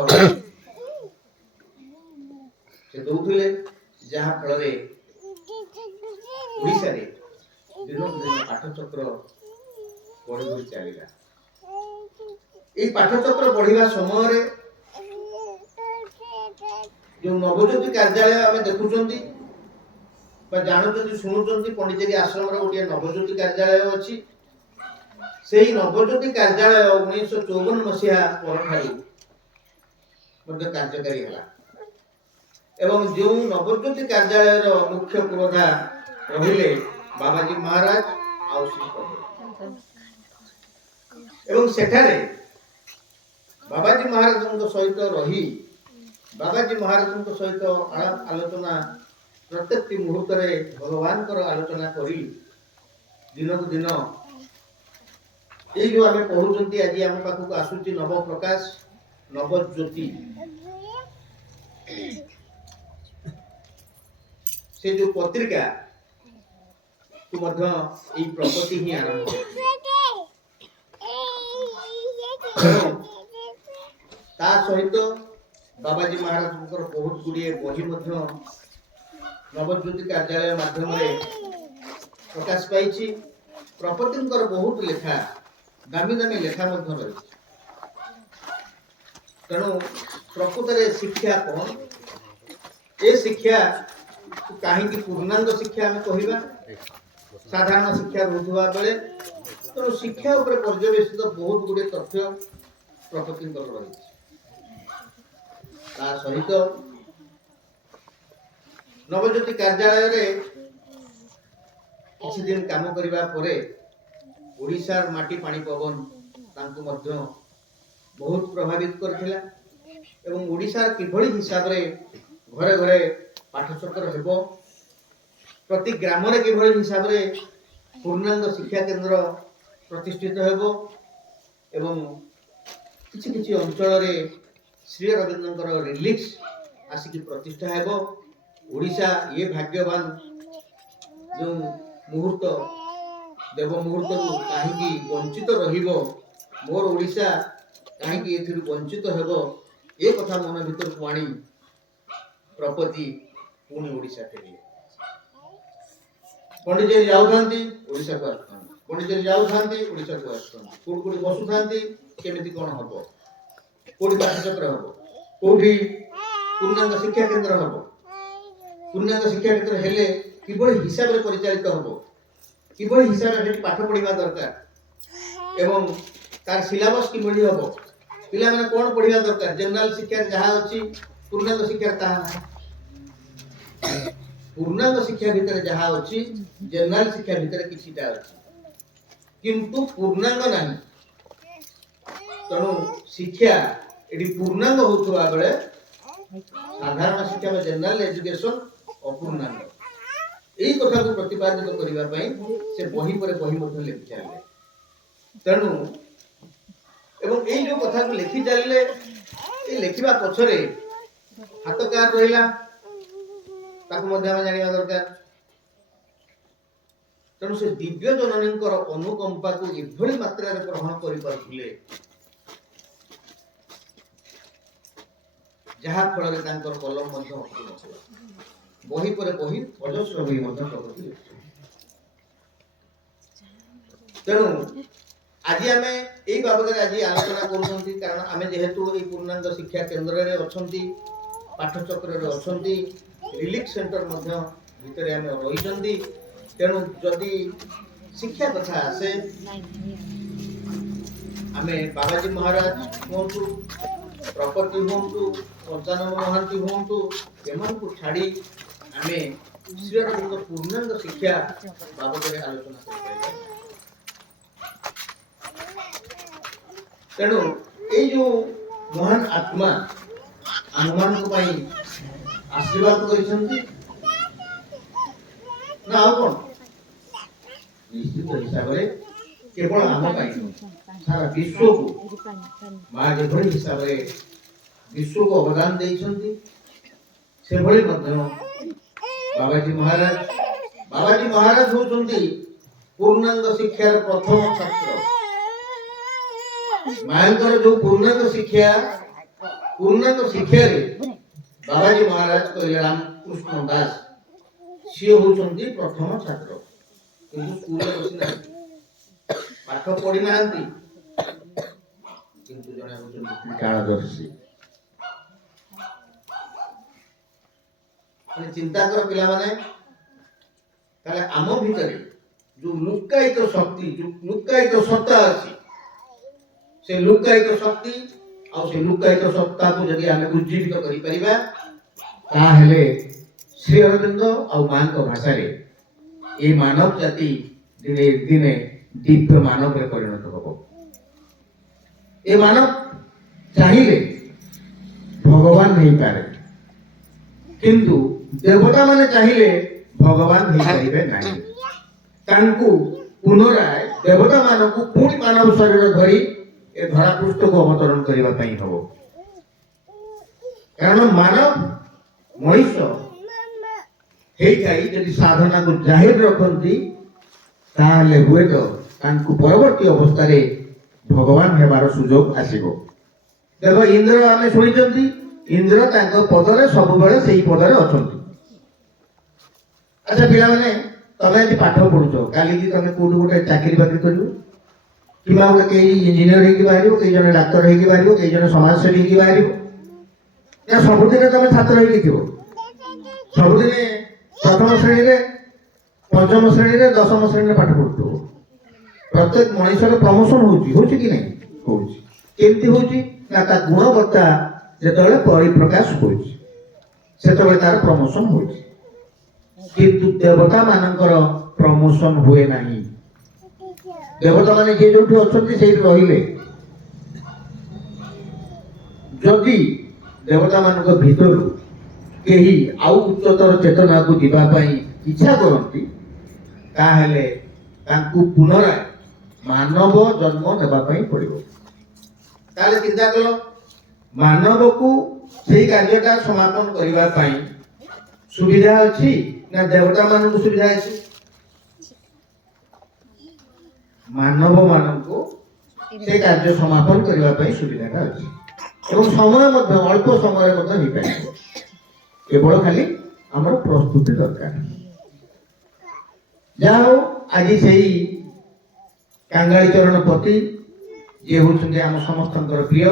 ସେ ଦଉଥିଲେ, ଯାହା ଫଳରେ ଓଡ଼ିଶାରେ ଦିନକୁ ଦିନ ପାଠଚକ୍ର ବଢ଼ି ବଢ଼ି ଚାଲିଲା। এই ପାଠଚକ୍ର ବଢିବା ସମୟରେ ଯେଉଁ ନବଜ୍ୟୋତି କାର୍ଯ୍ୟାଳୟ ଆମେ ଦେଖୁଛନ୍ତି ବା ଜାଣୁଛନ୍ତି ଶୁଣୁଛନ୍ତି, ପଣ୍ଡିଚେରୀ ଆଶ୍ରମରେ ଗୋଟିଏ ନବଜ୍ୟୋତି କାର୍ଯ୍ୟାଳୟ ଅଛି। ସେହି ନବଜ୍ୟୋତି କାର୍ଯ୍ୟାଳୟ 1954 ମସିହା ପରଠାରୁ ମଧ୍ୟ କାର୍ଯ୍ୟକାରୀ ହେଲା ଏବଂ ଯେଉଁ ନବଜ୍ୟୋତି କାର୍ଯ୍ୟାଳୟର ମୁଖ୍ୟ ପୁରୋଧା ରହିଲେ ବାବାଜୀ ମହାରାଜ ଆଉ ଶ୍ରୀ ପଣ୍ଡିତ ଏବଂ ସେଠାରେ ବାବାଜୀ ମହାରାଜଙ୍କ ସହିତ ରହି ବାବାଜୀ ମହାରାଜଙ୍କ ସହିତ ଆଳାପ ଆଲୋଚନା ପ୍ରତ୍ୟେକଟି ମୁହୂର୍ତ୍ତରେ ଭଗବାନଙ୍କର ଆଲୋଚନା କରି ଦିନକୁ ଦିନ ଏଇ ଯୋଉ ଆମେ ପଢୁଛନ୍ତି, ଆଜି ଆମ ପାଖକୁ ଆସୁଛି ନବପ୍ରକାଶ ନବଜ୍ୟୋତି, ସେ ଯୋଉ ପତ୍ରିକା କୁ ମଧ୍ୟ ଏଇ ପ୍ରପତି ହିଁ ଆରମ୍ଭ ତା ସହିତ ବାବାଜୀ ମହାରାଜଙ୍କର ବହୁତ ଗୁଡ଼ିଏ ବହି ମଧ୍ୟ ନବଜ୍ୟୋତି କାର୍ଯ୍ୟାଳୟ ମାଧ୍ୟମରେ ପ୍ରକାଶ ପାଇଛି। ପ୍ରପତିଙ୍କର ବହୁତ ଲେଖା, ଦାମୀ ଦାମୀ ଲେଖା ମଧ୍ୟ ରହିଛି। ତେଣୁ ପ୍ରକୃତରେ ଶିକ୍ଷା କ'ଣ, ଏ ଶିକ୍ଷା କାହିଁକି ପୂର୍ଣ୍ଣାଙ୍ଗ ଶିକ୍ଷା ଆମେ କହିବା, ସାଧାରଣ ଶିକ୍ଷା ରହୁଥିବା ବେଳେ ତେଣୁ ଶିକ୍ଷା ଉପରେ ପର୍ଯ୍ୟବେସିତ ବହୁତ ଗୁଡ଼ିଏ ତଥ୍ୟ ପ୍ରପତିଙ୍କର ରହିଛି। ତା ସହିତ ନବଜ୍ୟୋତି କାର୍ଯ୍ୟାଳୟରେ କିଛି ଦିନ କାମ କରିବା ପରେ ଓଡ଼ିଶାର ମାଟି ପାଣି ପବନ ତାଙ୍କୁ ମଧ୍ୟ ବହୁତ ପ୍ରଭାବିତ କରିଥିଲା ଏବଂ ଓଡ଼ିଶାର କିଭଳି ହିସାବରେ ଘରେ ଘରେ ପାଠଚକ୍ର ହେବ, ପ୍ରତି ଗ୍ରାମରେ କିଭଳି ହିସାବରେ ପୂର୍ଣ୍ଣାଙ୍ଗ ଶିକ୍ଷା କେନ୍ଦ୍ର ପ୍ରତିଷ୍ଠିତ ହେବ ଏବଂ କିଛି କିଛି ଅଞ୍ଚଳରେ ଶ୍ରୀ ଅରବିନ୍ଦଙ୍କର ରିଲିକ୍ସ ଆସିକି ପ୍ରତିଷ୍ଠା ହେବ। ଓଡ଼ିଶା ଏ ଭାଗ୍ୟବାନ ଯେଉଁ ମୁହୂର୍ତ୍ତ ଦେବ ମୁହୂର୍ତ୍ତରୁ କାହିଁକି ବଞ୍ଚିତ ରହିବ, ମୋର ଓଡ଼ିଶା କାହିଁକି ଏଥିରୁ ବଞ୍ଚିତ ହେବ, ଏ କଥା ମନ ଭିତରକୁ ଆଣି ପ୍ରପତି ପୁଣି ଓଡ଼ିଶା ଫେରିଲେ। ପଣ୍ଡିଚେରୀ ଯାଉଥାନ୍ତି, ଓଡ଼ିଶାକୁ ଆସୁଥାନ୍ତି, ପଣ୍ଡିଚେରୀ ଯାଉଥାନ୍ତି, ଓଡ଼ିଶାକୁ ଆସୁଥାନ୍ତି, କୋଉଠି କୋଉଠି ବସୁଥାନ୍ତି, କେମିତି କ'ଣ ହବ, କୋଉଠି ପାଠଚକ୍ର ହବ, କୋଉଠି ପୂର୍ଣ୍ଣାଙ୍ଗ ଶିକ୍ଷା କେନ୍ଦ୍ର ହବ, ପୂର୍ଣ୍ଣାଙ୍ଗ ଶିକ୍ଷା କେନ୍ଦ୍ର ହେଲେ କିଭଳି ହିସାବରେ ପରିଚାଳିତ ହବ, କିଭଳି ହିସାବରେ ସେଠି ପାଠ ପଢିବା ଦରକାର ଏବଂ ତାର ସିଲାବସ୍ କିଭଳି ହବ, ପିଲାମାନେ କ'ଣ ପଢିବା ଦରକାର। ଜେନେରାଲ ଶିକ୍ଷାରେ ଯାହା ଅଛି ପୂର୍ଣ୍ଣାଙ୍ଗ ଶିକ୍ଷାରେ ତାହା ନାହିଁ। ପୂର୍ଣ୍ଣାଙ୍ଗ ଶିକ୍ଷା ଭିତରେ ଯାହା ଅଛି ଜେନେରାଲ ଶିକ୍ଷା ଭିତରେ କିଛିଟା ଅଛି, କିନ୍ତୁ ପୂର୍ଣ୍ଣାଙ୍ଗ ନାହିଁ। ତେଣୁ ଶିକ୍ଷା ଏଠି ପୂର୍ଣ୍ଣାଙ୍ଗ ହେଉଥିବା ବେଳେ ସାଧାରଣ ଶିକ୍ଷା ବା ଜେନେରାଲ ଏଜୁକେସନ ଅପୂର୍ଣ୍ଣାଙ୍ଗ। এই কথাକୁ ପ୍ରତିପାଦିତ କରିବା ପାଇଁ ସେ ବହି ପରେ ବହି ମଧ୍ୟ ଲେଖି ଚାଲିଲେ। ତେଣୁ ଏବଂ ଏଇ ଯୋଉ କଥାକୁ ଲେଖି ଚାଲିଲେ, এই ଲେଖିବା ପଛରେ ହାତ କାହାର ରହିଲା ତାକୁ ମଧ୍ୟ ଆମେ ଜାଣିବା ଦରକାର। ତେଣୁ ସେ ଦିବ୍ୟ ଜନନୀଙ୍କର ଅନୁକମ୍ପାକୁ ଏଭଳି ମାତ୍ରାରେ ଗ୍ରହଣ କରିପାରୁଥିଲେ ଯାହା ଫଳରେ ତାଙ୍କର କଲମ ମଧ୍ୟ ଅଟୁନଥିଲା। ବହି ପରେ ବହି ଅଜସ୍ର ବହି ମଧ୍ୟ ପ୍ରଗତି ଲେଖିଛନ୍ତି। ତେଣୁ ଆଜି ଆମେ এই ବାବଦରେ ଆଜି ଆଲୋଚନା କରୁଛନ୍ତି, କାରଣ ଆମେ ଯେହେତୁ এই ପୂର୍ଣ୍ଣାଙ୍ଗ ଶିକ୍ଷା କେନ୍ଦ୍ରରେ ଅଛନ୍ତି, ପାଠଚକ୍ରରେ ଅଛନ୍ତି, ରିଲିଫ ସେଣ୍ଟର ମଧ୍ୟ ଭିତରେ ଆମେ ରହିଛନ୍ତି। ତେଣୁ ଯଦି ଶିକ୍ଷା କଥା ଆସେ, ଆମେ ବାବାଜୀ ମହାରାଜ ହୁଅନ୍ତୁ, ପ୍ରପତି ହୁଅନ୍ତୁ, ପଞ୍ଚାନନ ମହାନ୍ତି ହୁଅନ୍ତୁ, ଏମାନଙ୍କୁ ଛାଡ଼ି ଆମେ ଶ୍ରୀ ଅରବିନ୍ଦ ପୂର୍ଣ୍ଣାଙ୍ଗ ଶିକ୍ଷା ବାବଦରେ ଆଲୋଚନା କରିପାରିବା। ତେଣୁ ଏଇ ଯୋଉ ମହାନ ଆତ୍ମା ଆମମାନଙ୍କ ପାଇଁ ଆଶୀର୍ବାଦ କରିଛନ୍ତି ନା ଆଉ କଣ? ନିଶ୍ଚିତ ହିସାବରେ କେବଳ ଆମ ପାଇଁ ସାରା ବିଶ୍ୱକୁ ମା ଯେଭଳି ହିସାବରେ ବିଶ୍ୱକୁ ଅବଦାନ ଦେଇଛନ୍ତି ସେଭଳି ମଧ୍ୟ ବାବାଜୀ ମହାରାଜ ହଉଛନ୍ତି ପୂର୍ଣ୍ଣାଙ୍ଗ ଶିକ୍ଷାର ପ୍ରଥମ ଛାତ୍ର। ମାଙ୍କର ଯୋଉ ପୂର୍ଣ୍ଣାଙ୍ଗ ଶିକ୍ଷାରେ ବାବାଜୀ ମହାରାଜ କହିଲେ ରାମକୃଷ୍ଣ ଦାସ ସିଏ ହଉଛନ୍ତି ପ୍ରଥମ ଛାତ୍ର। କିନ୍ତୁ ସ୍କୁଲରେ ବସିନାହାନ୍ତି, ପାଠ ପଢି ନାହାନ୍ତି, କିନ୍ତୁ ଜଣେ ହଉଛନ୍ତି କାଳଦର୍ଶୀ। ଚିନ୍ତା କର ପିଲାମାନେ, ତାହେଲେ ଆମ ଭିତରେ ଯୋଉ ଲୁକାୟିତ ଶକ୍ତି, ଯୋଉ ଲୁକାୟିତ ସତ୍ତା ଅଛି, ସେ ଲୁକାୟିତ ଶକ୍ତି ଆଉ ସେ ଲୁକାୟିତ ସତ୍ତାକୁ ଯଦି ଆମେ ଉଜ୍ଜୀବିତ କରିପାରିବା ତାହେଲେ ଶ୍ରୀ ଅରବିନ୍ଦ ଆଉ ମାଙ୍କ ଭାଷାରେ এই মানব জাতি দিনে দিনে দিব্য মানବରେ ପରିଣତ ହେବ। ଏ ମାନବ ଚାହିଁଲେ ଭଗବାନ ହେଇପାରେ, କିନ୍ତୁ ଦେବତା ମାନେ ଚାହିଁଲେ ଭଗବାନ ହେଇପାରିବେ ନାହିଁ। ତାଙ୍କୁ ପୁନରାୟ ଦେବତା ମାନଙ୍କୁ ପୁଣି ମାନବ ଶରୀର ଧରି ଏ ଧରା ପୃଷ୍ଠକୁ ଅବତରଣ କରିବା ପାଇଁ ହେବ। କାରଣ ମାନବ ମଣିଷ ହେଇଥାଇ ଯଦି ସାଧନାକୁ ଜାହିର ରଖନ୍ତି ତାହେଲେ ହୁଏତ ତାଙ୍କୁ ପରବର୍ତ୍ତୀ ଅବସ୍ଥାରେ ଭଗବାନ ହେବାର ସୁଯୋଗ ଆସିବ। ଦେଖ ଇନ୍ଦ୍ର ଆମେ ଶୁଣିଛନ୍ତି, ଇନ୍ଦ୍ର ତାଙ୍କ ପଦରେ ସବୁବେଳେ ସେଇ ପଦରେ ଅଛନ୍ତି। ଆଚ୍ଛା ପିଲାମାନେ, ତମେ ଆଜି ପାଠ ପଢୁଛ, କାଲିକି ତମେ କୋଉଠି ଗୋଟେ ଚାକିରି ବାକିରି କରିବ, କିମ୍ବା ଗୋଟେ କେହି ଇଞ୍ଜିନିୟର ହେଇକି ବାହାରିବ, କେହି ଜଣେ ଡାକ୍ତର ହେଇକି ବାହାରିବ, କେହି ଜଣେ ସମାଜସେବୀ ହେଇକି ବାହାରିବ, ନା ସବୁଦିନେ ତମେ ଛାତ୍ର ହେଇକି ଥିବ? ସବୁଦିନେ ପ୍ରଥମ ଶ୍ରେଣୀରେ, ପଞ୍ଚମ ଶ୍ରେଣୀରେ, ଦଶମ ଶ୍ରେଣୀରେ ପାଠ ପଢୁଥିବ। ପ୍ରତ୍ୟେକ ମଣିଷର ପ୍ରମୋସନ ହଉଛି କି ନାହିଁ? ହଉଛି। କେମିତି ହଉଛି? ନା ତା ଗୁଣବତ୍ତା ଯେତେବେଳେ ପରିପ୍ରକାଶ ହଉଛି ସେତେବେଳେ ତାର ପ୍ରମୋସନ ହଉଛି। କିନ୍ତୁ ଦେବତା ମାନଙ୍କର ପ୍ରମୋସନ ହୁଏ ନାହିଁ। ଦେବତା ମାନେ ଯିଏ ଯୋଉଠି ଅଛନ୍ତି ସେଇଠି ରହିଲେ। ଯଦି ଦେବତା ମାନଙ୍କ ଭିତରୁ କେହି ଆଉ ଉଚ୍ଚତର ଚେତନାକୁ ଯିବା ପାଇଁ ଇଚ୍ଛା କରନ୍ତି ତାହେଲେ ତାଙ୍କୁ ପୁନରାୟ ମାନବ ଜନ୍ମ ନେବା ପାଇଁ ପଡିବ। ତାହେଲେ ଚିନ୍ତା କଲ, ମାନବକୁ ସେଇ କାର୍ଯ୍ୟଟା ସମାପନ କରିବା ପାଇଁ ସୁବିଧା ଅଛି ନା ଦେବତା ମାନଙ୍କୁ ସୁବିଧା ଅଛି? ମାନବ ମାନଙ୍କୁ ସେ କାର୍ଯ୍ୟ ସମାପନ କରିବା ପାଇଁ ସୁବିଧାଟା ଅଛି ଏବଂ ସମୟ ମଧ୍ୟ ଅଳ୍ପ ସମୟରେ ମଧ୍ୟ ହେଇପାରିବ। କେବଳ ଖାଲି ଆମର ପ୍ରସ୍ତୁତି ଦରକାର। ଯାହା ହଉ ଆଜି ସେଇ କାଙ୍ଗାଳି ଚରଣ ପତି ଯିଏ ହଉଛନ୍ତି ଆମ ସମସ୍ତଙ୍କର ପ୍ରିୟ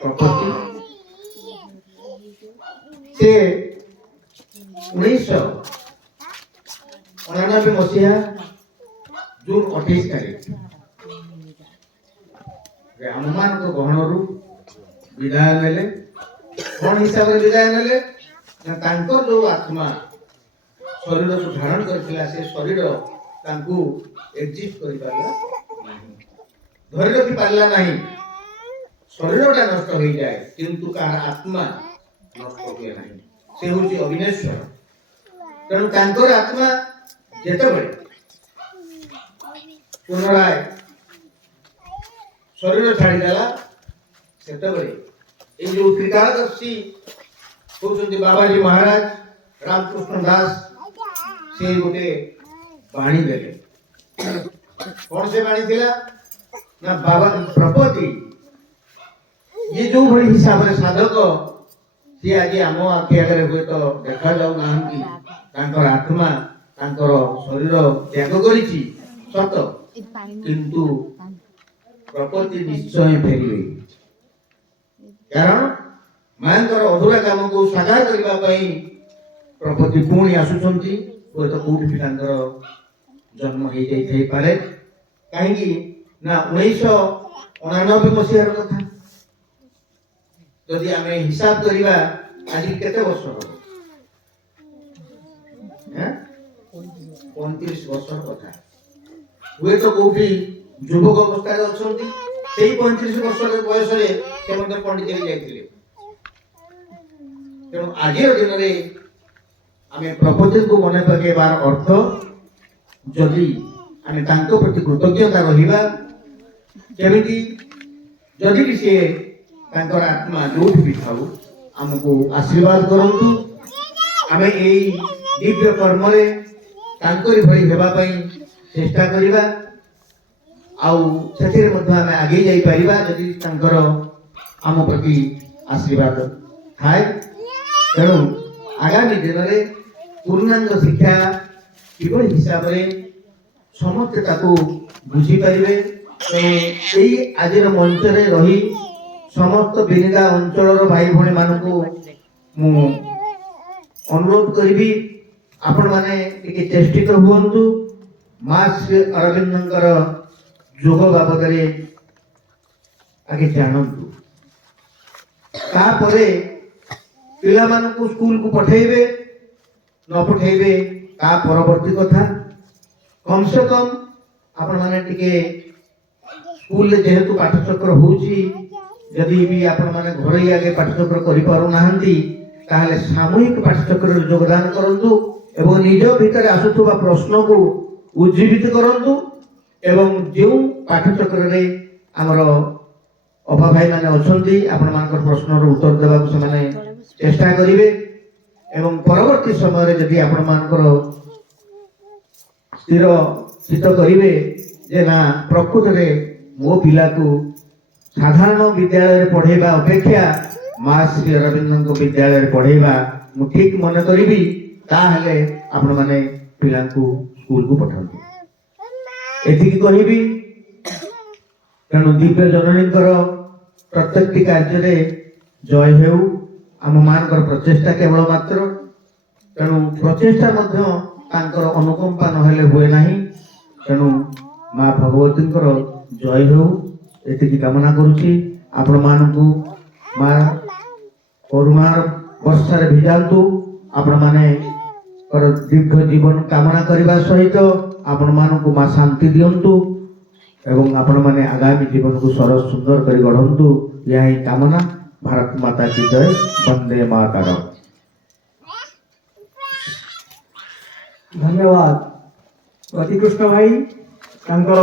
ପ୍ରପତି, ସେ 1989 ମସିହା ଜୁନ 28 ତାରିଖ ଆମମାନଙ୍କ ଗହଣରୁ ବିଦାୟ ନେଲେ। କଣ ହିସାବରେ ବିଦାୟ ନେଲେ? ନା ତାଙ୍କର ଯୋଉ ଆତ୍ମା ଶରୀରକୁ ଧାରଣ କରିଥିଲା ସେ ଶରୀର ତାଙ୍କୁ ଏକ୍ଜିଷ୍ଟ କରିପାରିଲା ନାହିଁ, ଧରି ରଖି ପାରିଲା ନାହିଁ। ଶରୀରଟା ନଷ୍ଟ ହେଇଯାଏ କିନ୍ତୁ କାହାର ଆତ୍ମା ନଷ୍ଟ ହୁଏ ନାହିଁ। ସେ ହଉଛି ଅବିନେଶ୍ୱର। ତେଣୁ ତାଙ୍କର ଆତ୍ମା ଯେତେବେଳେ ପୁନରାୟ ଶରୀର ଛାଡ଼ିଦେଲା ସେତେବେଳେ এই যে ত্রিকালদর্শী হচ্ছেন বাবাজী মহারাজ রামকৃষ্ণ দাস সেই গোটে বাণী দেলে। কোন সে বাণী ଥିଲା না বাবা প্রপতি ये जो भली हिसाब रे साधक सी आज आम आखि आगे हुए तो देखा जाऊ नाहंती। तांकर आत्मा तांकर शरीर त्याग करिछि सत, किंतु प्रपति निश्चय फेरिबे। कारण मांकर अधूरा काम को साकार करबा पई प्रपति पुणी आसुचंती। हुए तो कोठी भी तांकर जन्म हो जाई पारे। काहेकि ना 1989 मसीहार कथा यदि आमे हिसाब करिबा आज केते वर्ष हो? 35 वर्ष कथा। हुए तो कोठी युवक अवस्था रे अछंती, ସେଇ 35 ବର୍ଷ ବୟସରେ ସେ ମଧ୍ୟ ପଣ୍ଡିଚେରୀ ଯାଇଥିଲେ। ତେଣୁ ଆଜିର ଦିନରେ ଆମେ ପ୍ରଭୁଜୀଙ୍କୁ ମନେ ପକାଇବାର ଅର୍ଥ, ଯଦି ଆମେ ତାଙ୍କ ପ୍ରତି କୃତଜ୍ଞତା ରହିବା, କେମିତି ଯଦି ବି ସିଏ ତାଙ୍କର ଆତ୍ମା ଯୋଉଠି ବି ଥାଉ ଆମକୁ ଆଶୀର୍ବାଦ କରନ୍ତୁ। ଆମେ ଏଇ ଦିବ୍ୟ କର୍ମରେ ତାଙ୍କରି ଭଳି ହେବା ପାଇଁ ଚେଷ୍ଟା କରିବା, ଆଉ ସେଥିରେ ମଧ୍ୟ ଆମେ ଆଗେଇ ଯାଇପାରିବା ଯଦି ତାଙ୍କର ଆମ ପ୍ରତି ଆଶୀର୍ବାଦ ଥାଏ। ତେଣୁ ଆଗାମୀ ଦିନରେ ପୂର୍ଣ୍ଣାଙ୍ଗ ଶିକ୍ଷା କିଭଳି ହିସାବରେ ସମସ୍ତେ ତାକୁ ବୁଝିପାରିବେ। ତେଣୁ ଏଇ ଆଜିର ମଞ୍ଚରେ ରହି ସମସ୍ତ ବିନିଦା ଅଞ୍ଚଳର ଭାଇ ଭଉଣୀ ମାନଙ୍କୁ ମୁଁ ଅନୁରୋଧ କରିବି, ଆପଣମାନେ ଟିକେ ଚେଷ୍ଟିତ ହୁଅନ୍ତୁ, ମା ଶ୍ରୀ ଅରବିନ୍ଦଙ୍କର ଯୋଗ ବାବଦରେ ଆଗେ ଜାଣନ୍ତୁ। ତାପରେ ପିଲାମାନଙ୍କୁ ସ୍କୁଲକୁ ପଠେଇବେ ନ ପଠେଇବେ ତା ପରବର୍ତ୍ତୀ କଥା। କମ ସେ କମ ଆପଣମାନେ ଟିକେ ସ୍କୁଲରେ ଯେହେତୁ ପାଠଚକ୍ର ହଉଛି, ଯଦି ବି ଆପଣମାନେ ଘରୋଇ ଆଗେ ପାଠଚକ୍ର କରିପାରୁନାହାନ୍ତି ତାହେଲେ ସାମୂହିକ ପାଠଚକ୍ରରେ ଯୋଗଦାନ କରନ୍ତୁ ଏବଂ ନିଜ ଭିତରେ ଆସୁଥିବା ପ୍ରଶ୍ନକୁ ଉଜ୍ଜୀବିତ କରନ୍ତୁ ଏବଂ ଯେଉଁ ପାଠଚକ୍ରରେ ଆମର ଅଭା ଭାଇମାନେ ଅଛନ୍ତି ଆପଣମାନଙ୍କର ପ୍ରଶ୍ନର ଉତ୍ତର ଦେବାକୁ ସେମାନେ ଚେଷ୍ଟା କରିବେ ଏବଂ ପରବର୍ତ୍ତୀ ସମୟରେ ଯଦି ଆପଣମାନଙ୍କର ସ୍ଥିର ଚିତ୍ତ କରିବେ ଯେ ନା ପ୍ରକୃତରେ ମୋ ପିଲାକୁ ସାଧାରଣ ବିଦ୍ୟାଳୟରେ ପଢ଼େଇବା ଅପେକ୍ଷା ମା ଶ୍ରୀ ଅରବିନ୍ଦଙ୍କ ବିଦ୍ୟାଳୟରେ ପଢ଼େଇବା ମୁଁ ଠିକ ମନେ କରିବି, ତାହେଲେ ଆପଣମାନେ ପିଲାଙ୍କୁ ସ୍କୁଲକୁ ପଠାନ୍ତୁ। ଏତିକି କହିବି। ତେଣୁ ଦିବ୍ୟ ଜନନୀଙ୍କର ପ୍ରତ୍ୟେକଟି କାର୍ଯ୍ୟରେ ଜୟ ହେଉ। ଆମ ମାନଙ୍କର ପ୍ରଚେଷ୍ଟା କେବଳ ମାତ୍ର, ତେଣୁ ପ୍ରଚେଷ୍ଟା ମଧ୍ୟ ତାଙ୍କର ଅନୁକମ୍ପା ନହେଲେ ହୁଏ ନାହିଁ। ତେଣୁ ମା ଭଗବତୀଙ୍କର ଜୟ ହେଉ, ଏତିକି କାମନା କରୁଛି। ଆପଣମାନଙ୍କୁ ମା କରୁଣାର ବର୍ଷାରେ ଭିଜାନ୍ତୁ। ଆପଣମାନଙ୍କର ଦୀର୍ଘ ଜୀବନ କାମନା କରିବା ସହିତ ଆପଣମାନଙ୍କୁ ମା ଶାନ୍ତି ଦିଅନ୍ତୁ ଏବଂ ଆପଣମାନେ ଆଗାମୀ ଜୀବନକୁ ସରସ ସୁନ୍ଦର କରି ଗଢ଼ନ୍ତୁ। ଏହା ହିଁ କାମନା। ଭାରତ ମାତା କି ଜୟ। ବନ୍ଦେ ମାତରମ୍। ଧନ୍ୟବାଦ ପ୍ରତିକୃଷ୍ଣ ଭାଇ ତାଙ୍କର